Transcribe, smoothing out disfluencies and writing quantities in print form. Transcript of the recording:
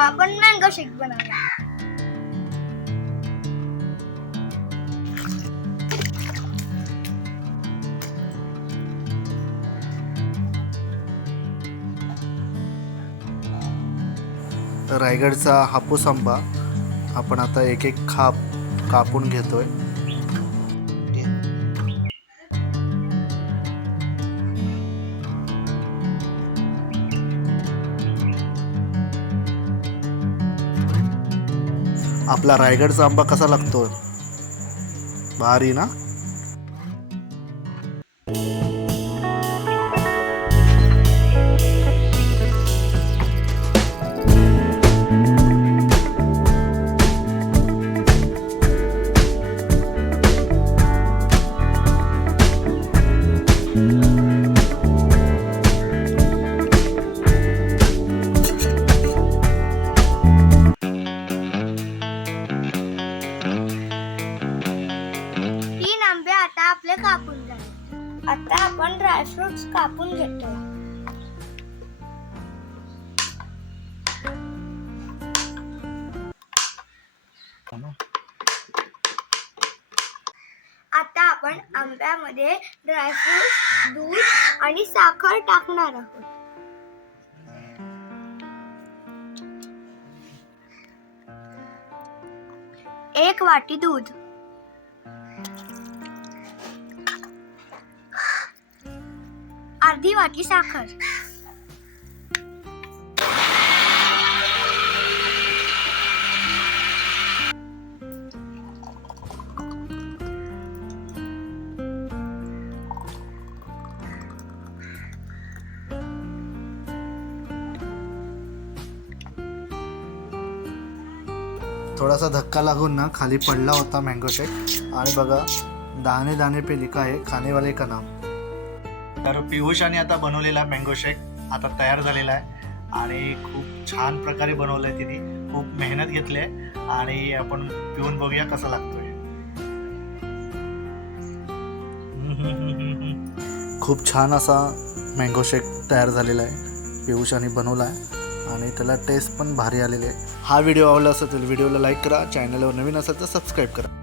मग आपण मँगो शेक बनवूया. रायगडचा हापूस आंबा आपण आता एक एक कापून घेतोय. आपला रायगडचा आंबा कसा लागतो? भारी ना. आपले कापून झाले. आता आपण ड्रायफ्रुट्स कापून घेतो. आता आपण आंब्यामध्ये ड्रायफ्रुट्स, दूध आणि साखर टाकणार आहोत. एक वाटी दूध, अर्धी वाटी साखर, थोडासा धक्का लागून ना खाली पडला होता मँगो शेक. आणि बघा, दाणे दाणे पे लिखा है खाने वाले का नाम. तर पियुषाने आता बनवलेला मँगो शेक आता तयार झालेला आहे आणि खूप छान प्रकारे बनवलं आहे तिने. खूप मेहनत घेतली आहे आणि आपण पिऊन बघूया कसा लागतोय. खूप छान असा मँगो शेक तयार झालेला आहे, पियुषाने बनवला आहे आणि त्याला टेस्ट पण भारी आलेली आहे. हा व्हिडिओ आवडला असेल तर व्हिडिओला लाईक करा, चॅनलवर नवीन असेल तर सबस्क्राईब करा.